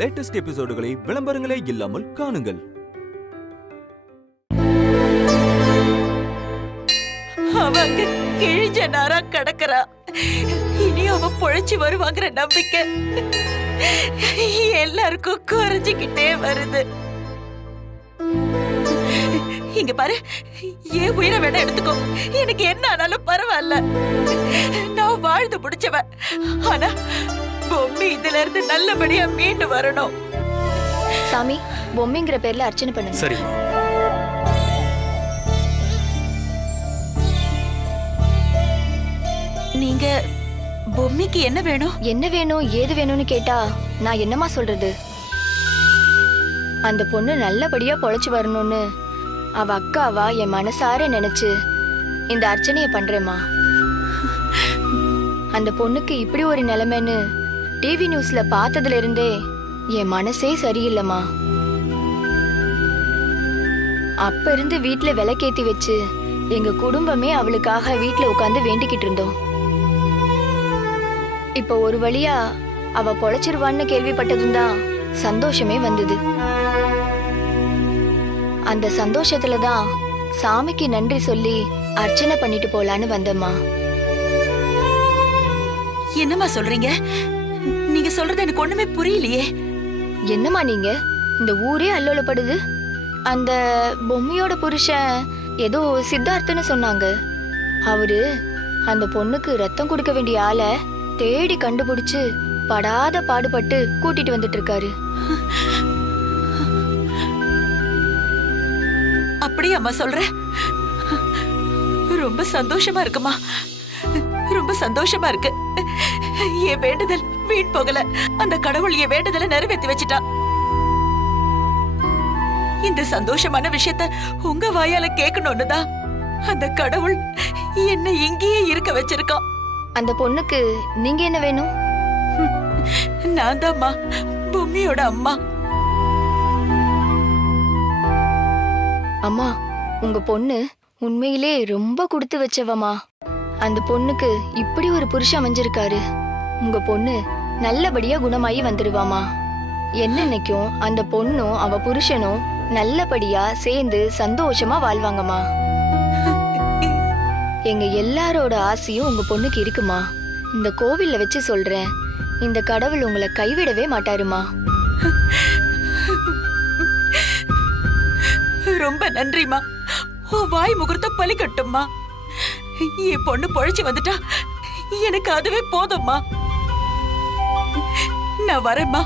Latest எபிசோடுகளை விளம்பரங்களே இல்லாமல் காணுங்கள். அவங்க கிழிஞ்ச நாரா கடக்கறா. இனி அவ பொழைச்சு வருவாங்கிற நம்பிக்கை எல்லாருக்கும் குறைஞ்சிக்கிட்டே வருது. இங்க பாரு, ஏன் உயிரை வேணா எடுத்துக்கோ, எனக்கு என்ன ஆனாலும் பரவாயில்ல. நான் வாழ்ந்து முடிச்சவ. ஆனா பொம்மி இதுல இருந்து நல்லபடியா மீண்டு வரணும். சாமி, பொம்மிங்கிற பேர்ல அர்ச்சனை பண்ணுங்க. சரி. நீங்க பொம்மிக்கு என்ன வேணும்? என்ன வேணும் ஏது வேணும்னு கேட்டா நான் என்னமா சொல்றது? அந்த பொண்ணு நல்லபடியா பொழைச்சு வரணும்னு அவ அக்காவா என் மனசார நினைச்சு இந்த அர்ச்சனைய பண்றேம்மா. அந்த பொண்ணுக்கு இப்படி ஒரு நிலைமைன்னு டிவி நியூஸ்ல பார்த்ததுல இருந்தே என் மனசே சரியில்லைம்மா. அப்ப இருந்து வீட்டுல விளக்கேத்தி வச்சு எங்க குடும்பமே அவளுக்காக வீட்டுல உட்கார்ந்து வேண்டிக்கிட்டு இருந்தோம். இப்ப ஒரு வழியா அவ பொழைச்சிருவான்னு கேள்விப்பட்டதும் தான் சந்தோஷமே வந்தது. அந்த சந்தோஷத்துலதான் சாமிக்கு நன்றி சொல்லி அர்ச்சனை பண்ணிட்டு போலான்னு வந்தம்மா. என்னம்மா சொல்றீங்க? நீங்க சொல்றது எனக்கு ஒண்ணுமே புரியலையே. என்னம்மா நீங்க? இந்த ஊரே அல்லோலப்படுது. அந்த பொம்மையோட புருஷன் ஏதோ சித்தார்த்தன்னு சொன்னாங்க. அவரு அந்த பொண்ணுக்கு ரத்தம் கொடுக்க வேண்டிய ஆளை தேடி கண்டுபிடிச்சு படாத பாடுபட்டு கூட்டிட்டு வந்துட்டு இருக்காரு. அப்படியே அம்மா சொல்ற? ரொம்ப சந்தோஷமா இருக்குமா, ரொம்ப சந்தோஷமா இருக்கு. என் வேண்டுதல் வீண் போகல. அந்த கடவுள் என் வேண்டுதலை நிறைவேற்றி வச்சுட்டா. இந்த சந்தோஷமான விஷயத்த உங்க வாயால கேட்கணும்னுதான் அந்த கடவுள் என்ன இங்கேயே இருக்க வச்சிருக்கான். அந்த பொண்ணுக்கு நீங்க என்ன வேணும்? நான் தான்மா பொம்மியோட அம்மா. அம்மா, உங்க பொண்ணு உண்மையிலே ரொம்ப கொடுத்து வச்சவமா. அந்த பொண்ணுக்கு இப்படி ஒரு புருஷன் அமைஞ்சிருக்காரு. உங்க பொண்ணு நல்லபடியா குணமாயி வந்துருவாமா. என்னன்னைக்கும் அந்த பொண்ணும் அவ புருஷனும் நல்லபடியா சேர்ந்து சந்தோஷமா வாழ்வாங்கம்மா. எங்க எல்லாரோட ஆசையும் உங்க பொண்ணுக்கு இருக்குமா. இந்த கோவில்ல வச்சு சொல்றேன், இந்த கடவுள் உங்களை கைவிடவே மாட்டாருமா. ரொம்ப நன்றிமா. உன் வாய் முகூர்த்தம் பலிக்கட்டும்மா. என் பொண்ணு பொழைச்சு வந்துட்டா எனக்கு அதுவே போதும்மா. நான் வரேம்மா.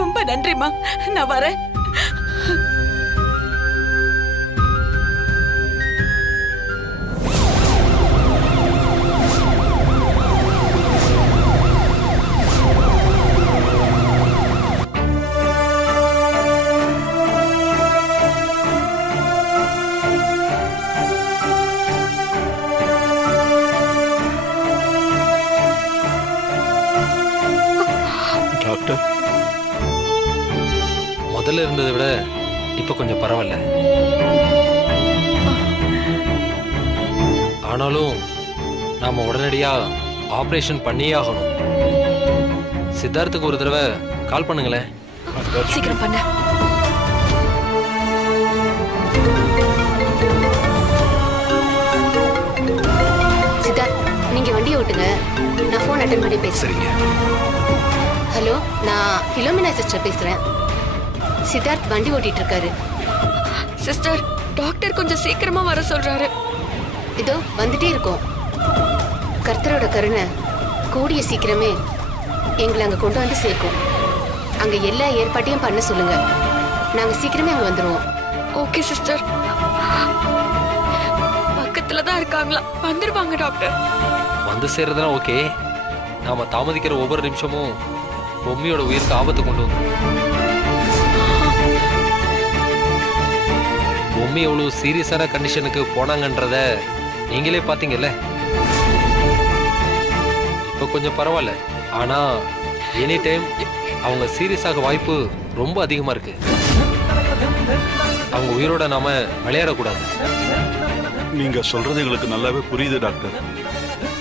ரொம்ப நன்றிமா. நான் வரேன். முதல்ல இருந்ததை விட இப்ப கொஞ்சம் பரவாயில்ல. ஆனாலும் நாம உடனடியா ஆபரேஷன் பண்ணியே ஆகணும். சித்தார்த்துக்கு ஒரு தடவை கால் பண்ணுங்களேன். சீக்கிரம் பண்ண. சித்தார்த், நீங்க வண்டியை ஓட்டுங்க, நான் போன் அட்டெண்ட் பண்ணி பேசுறேன். ஹலோ, நான் பிலோமினா சிஸ்டர் பேசுறேன். சித்தார்த் வண்டி ஓட்டிட்டு இருக்காரு. சிஸ்டர், டாக்டர் கொஞ்சம் சீக்கிரமா வர சொல்றாரு. இதோ வந்துட்டே இருக்கோம். கர்த்தரோட கருணை கூடிய சீக்கிரமே எங்களை அங்க கொண்டு வந்து சேர்க்கும். அங்க எல்லா ஏற்பாட்டையும் பண்ண சொல்லுங்க. நாங்க சீக்கிரமே அங்க வந்துருவோம். Okay sister. பக்கத்துல தான் இருக்காங்களா? வந்துருவாங்க டாக்டர். வந்து சேர்றதுலாம் ஓகே. நாம தாமதிக்கிற ஒவ்வொரு நிமிஷமும் பொம்மியோட உயிருக்கு ஆபத்து கொண்டு வந்து. பொம்மி எவ்வளவு சீரியஸான கண்டிஷனுக்கு போனாங்கன்றத நீங்களே பாத்தீங்கல்ல. இப்ப கொஞ்சம் பரவாயில்ல. ஆனா எனி டைம் அவங்க சீரியஸ் ஆக வாய்ப்பு ரொம்ப அதிகமா இருக்கு. அவங்க உயிரோட நாம விளையாடக்கூடாது. நீங்க சொல்றது எங்களுக்கு நல்லாவே புரியுது டாக்டர்.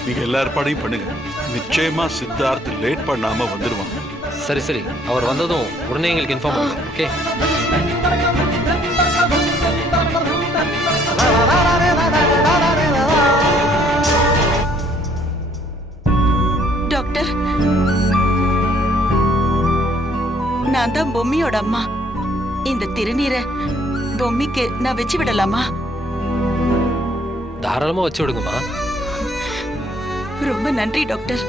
நீங்க எல்லா ஏற்பாடையும் பண்ணுங்க. நிச்சயமா சித்தார்த் லேட் பண்ணாம வந்துருவாங்க. சரி சரி, அவர் வந்ததும் உடனே எங்களுக்கு இன்ஃபார்ம் பண்ணுங்க. ஓகே. டாக்டர், நான் தான் பொம்மியோட அம்மா. இந்த திருநீரை பொம்மிக்கு நான் வச்சு விடலாமா? தாராளமா வச்சு விடுங்கம்மா. ரொம்ப நன்றி doctor.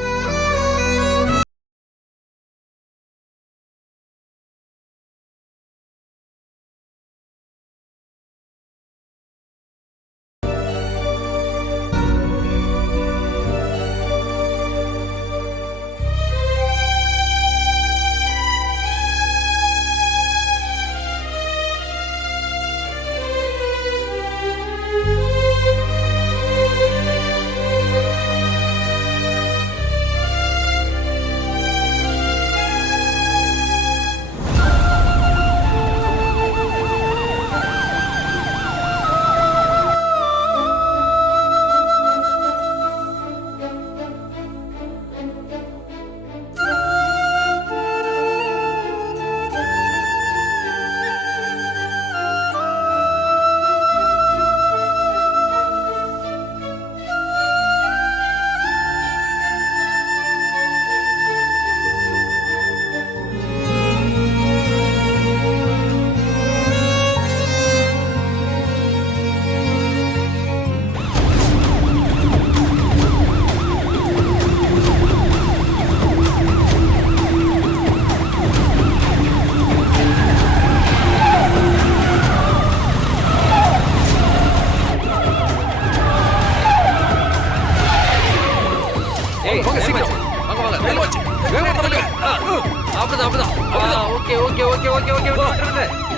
Okay okay okay okay okay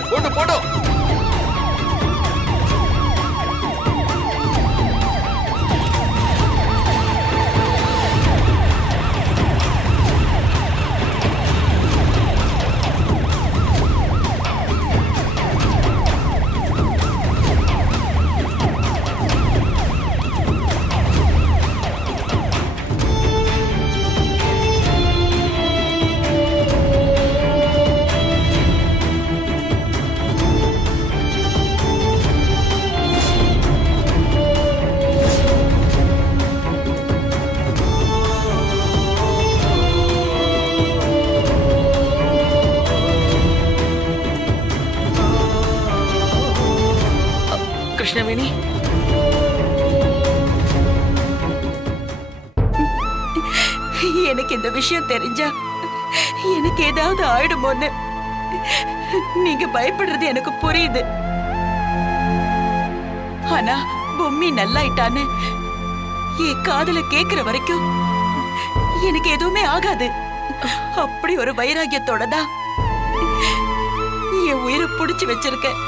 போட்டு போட்டு. கிருஷ்ணவேணி, எனக்கு இந்த விஷயம் தெரிஞ்சா எனக்கு ஏதாவது ஆயிடுமோன்னு நீங்க பயப்படுறது எனக்கு புரியுது. ஆனா பொம்மி நல்லாயிட்டான்னு என் காதுல கேக்குற வரைக்கும் எனக்கு எதுவுமே ஆகாது. அப்படி ஒரு வைராகியத்தோட தான் என் உயிரை புடிச்சு வச்சிருக்கேன்.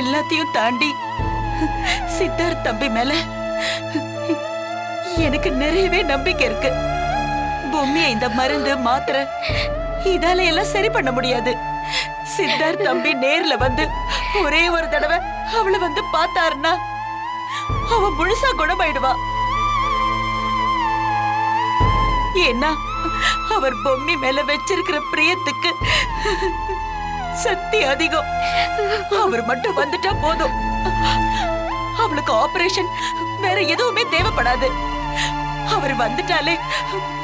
எல்லாத்தையும் தாண்டி சித்தார்த் தம்பி மேல எனக்கு நிறையவே நம்பிக்கை இருக்கு. பொம்மியை இந்த மருந்து மாத்திரை இதால எல்லாம் சரி பண்ண முடியாது. சித்தார்த் தம்பி நேர்ல வந்து ஒரே ஒரு தடவை அவளை வந்து பார்த்தாருன்னா அவ முழுசா குணமாயிடுவா. ஏன்னா அவர் பொம்மி மேல வச்சிருக்கிற பிரியத்துக்கு சக்தி அதிகம். அவர் மட்டும் வந்துட்டா போதும். அவளுக்கு ஆபரேஷன் வேற எதுவுமே தேவைப்படாது. அவர் வந்துட்டாலே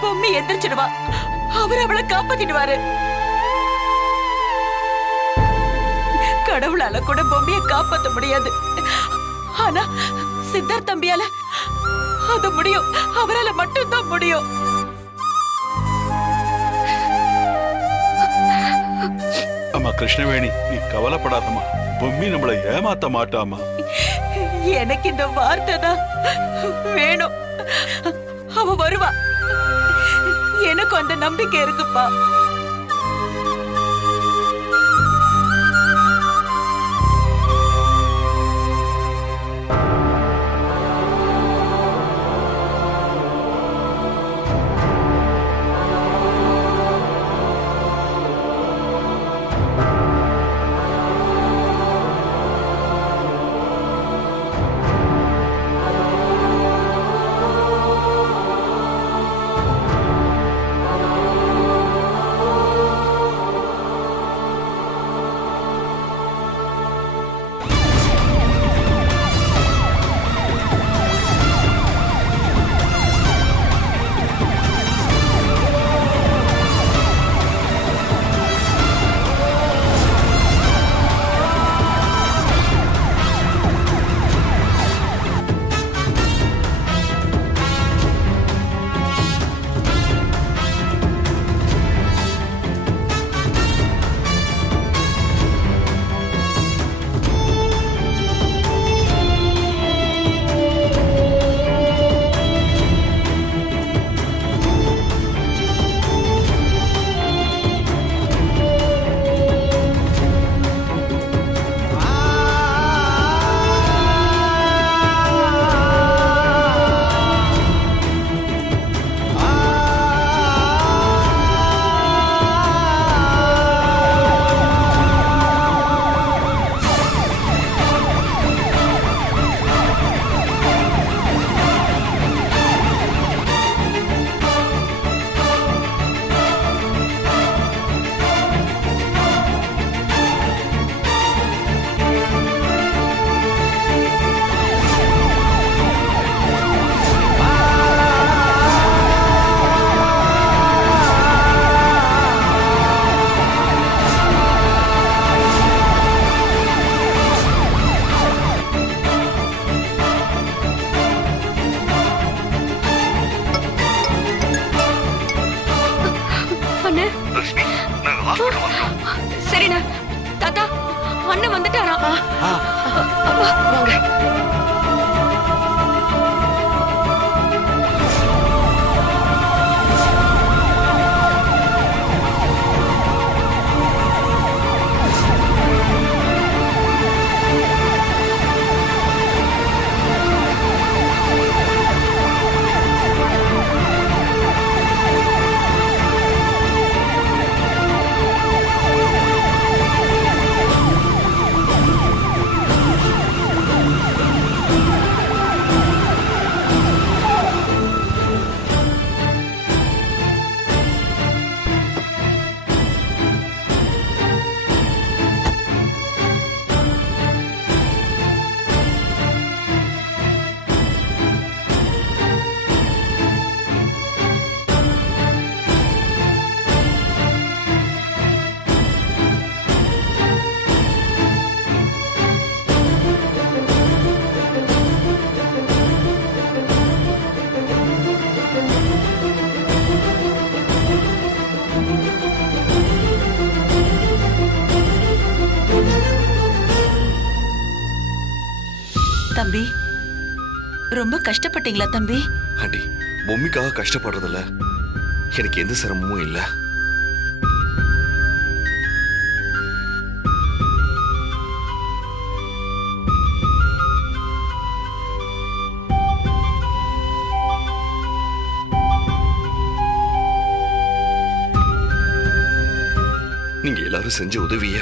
பொம்மி எந்திரிச்சிடுவா. அவர் அவளை காப்பாத்திடுவாரு. கடவுளால கூட பொம்மியை காப்பாத்த முடியாது. ஆனா சித்தார்த் தம்பியால அது முடியும். அவரால மட்டும்தான் முடியும். அம்மா கிருஷ்ணவேணி, நீ கவலைப்படாதம்மா. பொம்மி நம்மளை ஏமாத்த மாட்டாமா. எனக்கு இந்த வார்த்தை தான் வேணும். அவ வருவா. எனக்கு அந்த நம்பிக்கை இருக்குப்பா. பண்ணு. சரிண்ணா. தாத்தா, அண்ணன் வந்துட்டாரா? வாங்க. தம்பி, ரொம்ப கஷ்டப்பட்டீங்களா தம்பி? ஆண்டி, பொம்மிக்காக கஷ்டப்படுறதில்ல எனக்கு எந்த சிரமமும் இல்ல. நீங்க எல்லாரும் செஞ்ச உதவிய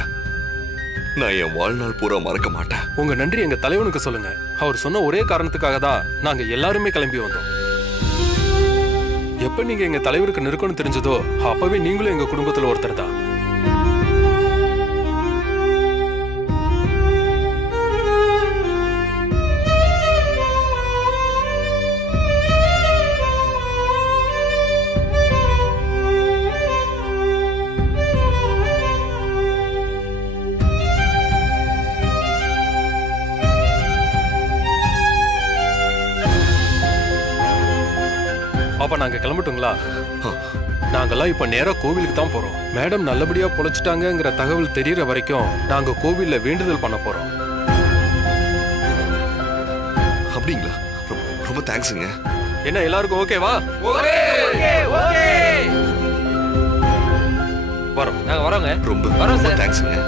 நான் என் வாழ்நாள் பூரா மறக்க மாட்டேன். உங்க நன்றி எங்க தலைவனுக்கு சொல்லுங்க. அவர் சொன்ன ஒரே காரணத்துக்காக தான் நாங்க எல்லாருமே கிளம்பி வந்தோம். எப்ப நீங்க எங்க தலைவருக்கு நெருக்கணும் தெரிஞ்சதோ அப்பவே நீங்களும் எங்க குடும்பத்துல ஒருத்தர் தான். அப்ப நாங்க கிளம்பட்டுங்களா? நாங்கெல்லாம் இப்ப நேரா கோவிலுக்கு தான் போறோம். மேடம் நல்லபடியா பொழைச்சிட்டாங்கங்கிற தகவல் தெரியற வரைக்கும் நாங்க கோவில்ல வேண்டுதல் பண்ண போறோம். அப்படிங்களா? ரொம்ப தேங்க்ஸுங்க. என்ன எல்லாருக்கும் ஓகேவா? வரோம். நாங்க வரோங்க. ரொம்ப தேங்க்ஸுங்க.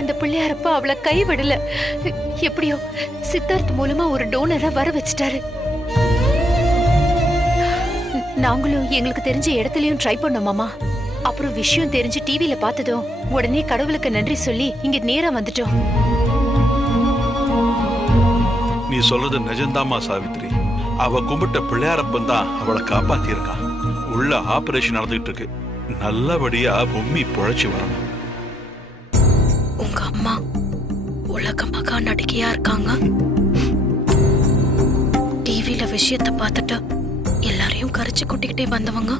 அந்த பிள்ளையாரப்ப அவளை கைவிடல. எப்படியோ சித்தார்த் மூலமா ஒரு டோனரை வர வச்சிட்டாரு. நாங்களும் எங்களுக்கு தெரிஞ்ச இடத்துலயும் ட்ரை பண்ணோம் மாமா. அப்புறம் விஷயம் தெரிஞ்சு டிவில பார்த்ததும் உடனே கடவுளுக்கு நன்றி சொல்லி இங்க நேரா வந்துட்டோம். நீ சொல்றது நிஜம்தாமா சாவித்ரி. அவ கும்பிட்ட பிள்ளையாரப்பன் தான் அவளை காப்பாத்தி இருக்கான். உள்ள ஆபரேஷன் நடந்துகிட்டு இருக்கு. நல்லபடியா பொம்மி பொழைச்சு வரணும். உங்க அம்மா உலக மகா நடிகையா இருக்காங்க. டிவில விஷயத்தை பார்த்துட்டு எல்லாரையும் கரைச்சு கொட்டிக்கிட்டே வந்தவங்க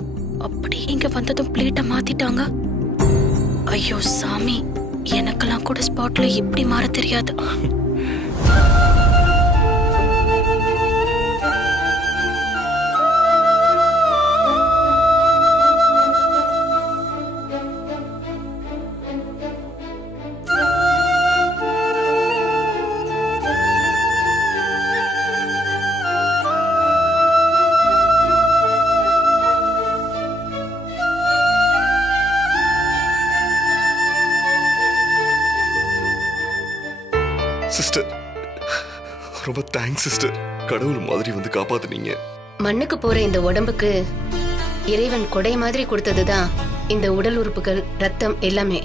அப்படி இங்க வந்ததும் பிளேட்டை மாத்திட்டாங்க. ஐயோ சாமி, எனக்கெல்லாம் கூட ஸ்பாட்ல இப்படி மாற தெரியாது. சிஸ்டர், ரொம்ப தேங்க்ஸ் சிஸ்டர். கடவுள் மாதிரி வந்து காப்பாத்துனீங்க. மண்ணுக்கு போற இந்த உடம்புக்கு இறைவன் கொடை மாதிரி கொடுத்ததுதான் இந்த உடல் உறுப்புகள், ரத்தம் எல்லாமே.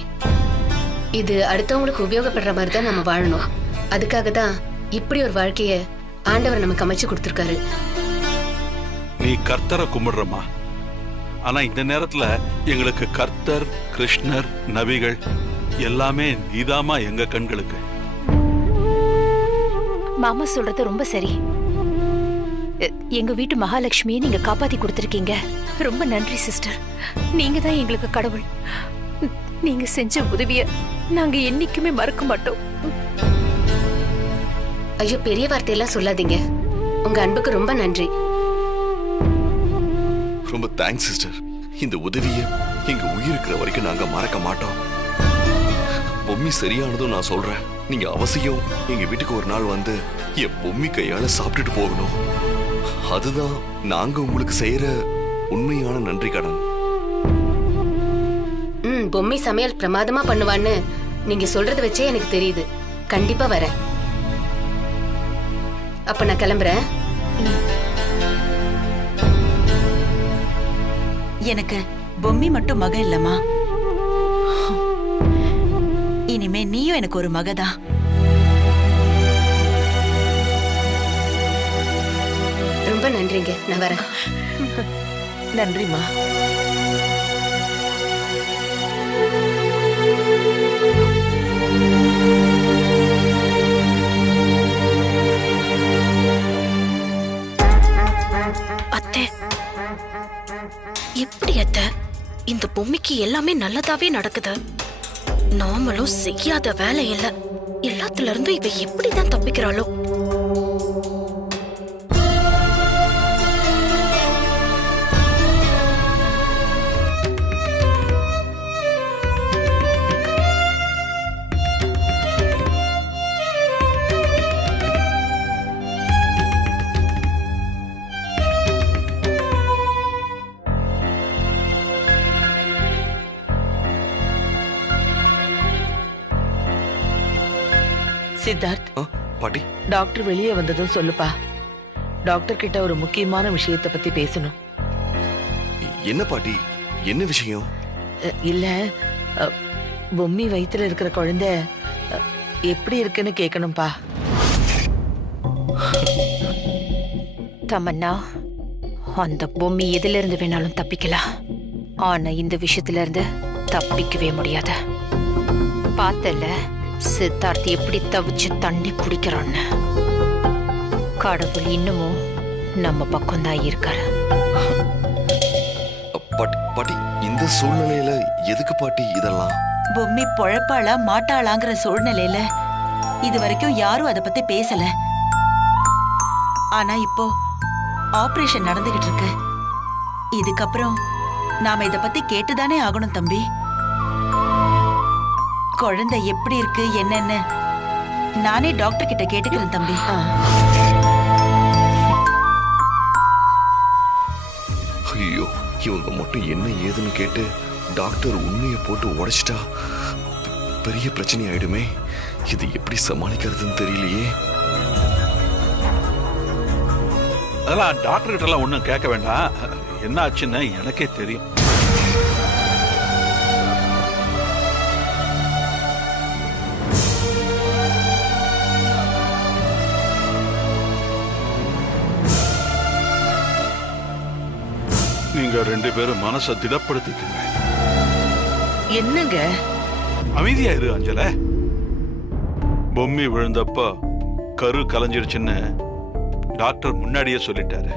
இது அடுத்தவங்களுக்கு உபயோகப்படுற மாதிரி தான் நம்ம வாழணும். அதுக்காக தான் இப்படி ஒரு வாழ்க்கைய ஆண்டவர் நமக்கு அமைச்சு கொடுத்திருக்காரு. நீ கர்த்தரை கும்பிடுறமா. ஆனா இந்த நேரத்துல எங்களுக்கு கர்த்தர், கிருஷ்ணர், நபிகள் எல்லாமே நீதாமா எங்க கண்களுக்கு. மாமா சொல்றது ரொம்ப சரி. எங்க வீட்டு மகாலட்சுமியை நீங்க காப்பாத்தி கொடுத்திருக்கீங்க. ரொம்ப நன்றி சிஸ்டர். நீங்க தான் எங்களுக்கு கடவுள். நீங்க செஞ்ச உதவிய நாங்க என்னைக்குமே மறக்க மாட்டோம். ஐயோ, பெரிய வார்த்தையெல்லாம் சொல்லாதீங்க. உங்க அன்புக்கு ரொம்ப நன்றி. ரொம்ப தேங்க்ஸ் சிஸ்டர். இந்த உதவிய எங்க உயிருக்கிற வரைக்கும் நாங்க மறக்க மாட்டோம். பொம்மி சரியானதும் நான் சொல்றேன். நீங்க அவசியம் எங்க வீட்டுக்கு ஒரு நாள் வந்து என் பொம்மி கையால சாப்பிட்டுட்டு போகணும். அதுதான் நாங்க உங்களுக்கு செய்யற உண்மையான நன்றி கடன். பொம்மி சமையல் பிரமாதமா பண்ணுவான்னு நீங்க சொல்றத வச்சே எனக்கு தெரியுது. கண்டிப்பா வரேன். அப்ப நான் கிளம்புறேன். எனக்கு பொம்மி மட்டும் மகன் இல்லம்மா, இனிமே நீயும் எனக்கு ஒரு மகதான். ரொம்ப நன்றிங்க. நான் வரேன். நன்றிமா. அத்தை, எப்படி அத்தை? இந்த பொம்மைக்கு எல்லாமே நல்லதாவே நடக்குது. நாமளும் செய்யாத வேலை இல்ல. எல்லாத்துல இருந்து இவ எப்படிதான் தப்பிக்கிறாளோ? சித்தார்த், பாட்டி, டாக்டர் வெளியே வந்ததும் சொல்லுப்பா. டாக்டர் கிட்ட ஒரு முக்கியமான விஷயத்தை பத்தி பேசணும். என்ன பாட்டி, என்ன விஷயம்? இல்ல, பொம்மி வயித்துல இருக்கிற குழந்தை எப்படி இருக்குன்னு கேட்கணும்பா. தமன்னா, அந்த பொம்மி எதுல இருந்து வேணாலும் தப்பிக்கலாம். ஆனா இந்த விஷயத்துல இருந்து தப்பிக்கவே முடியாது. பார்த்தல சித்தார்த் எப்படி தவிச்சு தண்ணி குடிக்கிறான்னு. கடவுள் இன்னமும் நம்ம பக்கம் தான் இருக்காரு. பாட்டி, இந்த சூழ்நிலையில எதுக்கு பாட்டி இதெல்லாம்? பொம்மி பொழப்பாளா மாட்டாளாங்கிற சூழ்நிலையில இது வரைக்கும் யாரும் அதை பத்தி பேசல. ஆனா இப்போ ஆபரேஷன் நடந்துகிட்டு இருக்கு. இதுக்கப்புறம் நாம இத பத்தி கேட்டுதானே ஆகணும் தம்பி. குழந்தை எப்படி இருக்கு என்னன்னு நானே டாக்டர் கிட்ட கேட்டுக்கிறேன் தம்பி. ஐயோ, இவங்க மட்டும் என்ன ஏதுன்னு கேட்டு டாக்டர் உண்மையை போட்டு உடைச்சிட்டா பெரிய பிரச்சனை ஆயிடுமே. இது எப்படி சமாளிக்கிறதுன்னு தெரியலையே. அதெல்லாம் டாக்டர் கிட்ட எல்லாம் ஒன்றும் கேட்க வேண்டாம். என்ன ஆச்சுன்னு எனக்கே தெரியும். நீங்க 2 பேரும் மனசை திடப்படுத்திக்கங்க. என்னங்க? அமைதியா இரு அஞ்சல. பொம்மி விழுந்தப்ப கரு கலைஞ்சிருச்சுன்னு டாக்டர் முன்னாடியே சொல்லிட்டாரு.